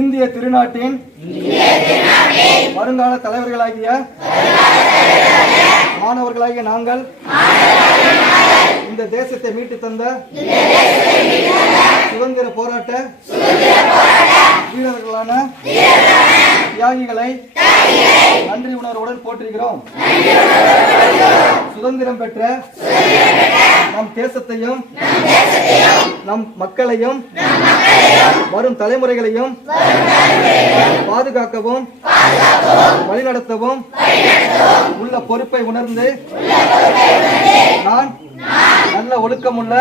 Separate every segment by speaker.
Speaker 1: இந்திய திருநாட்டின் வருங்கால தலைவர்களாகிய மாணவர்களாகிய நாங்கள் இந்த தேசத்தை மீட்டு தந்த சுதந்திர போராட்ட வீரர்களான தியாகிகளை நன்றி உணர்வுடன் போற்றுகிறோம். சுதந்திரம் பெற்ற நம் தேசத்தையும் நம் மக்களையும் வரும் தலைமுறைகளையும் பாதுகாக்கவும் வழிநடத்தவும் உள்ள பொறுப்பை உணர்ந்து நான் நல்ல ஒழுக்கமுள்ள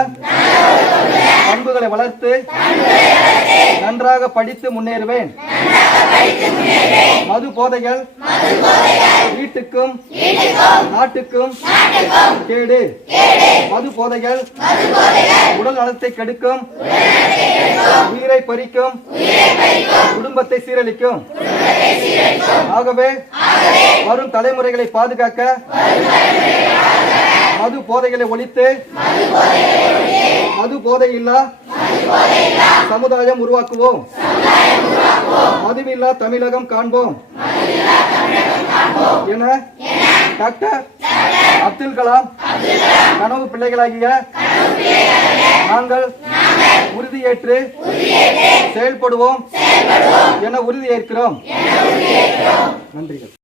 Speaker 1: பண்புகளை வளர்த்து நன்றாக படித்து முன்னேறுவேன். மது போதைகள் வீட்டுக்கும் நாட்டுக்கும். கேடு. மது போதைகள் உடல் நலத்தை கெடுக்கும். உயிரை பறிக்கும். குடும்பத்தை சீரழிக்கும். ஆகவே வரும் தலைமுறைகளை பாதுகாக்க மது போதைகளை ஒழித்து மது போதை இல்லா சமுதாயம் உருவாக்குவோம். மதுவில்லா தமிழகம் காண்போம். என டாக்டர் அப்துல் கலாம் கனவு பிள்ளைகளாகிய நாங்கள் உறுதியேற்று செயல்படுவோம் என உறுதியேற்கிறோம். நன்றிகள்.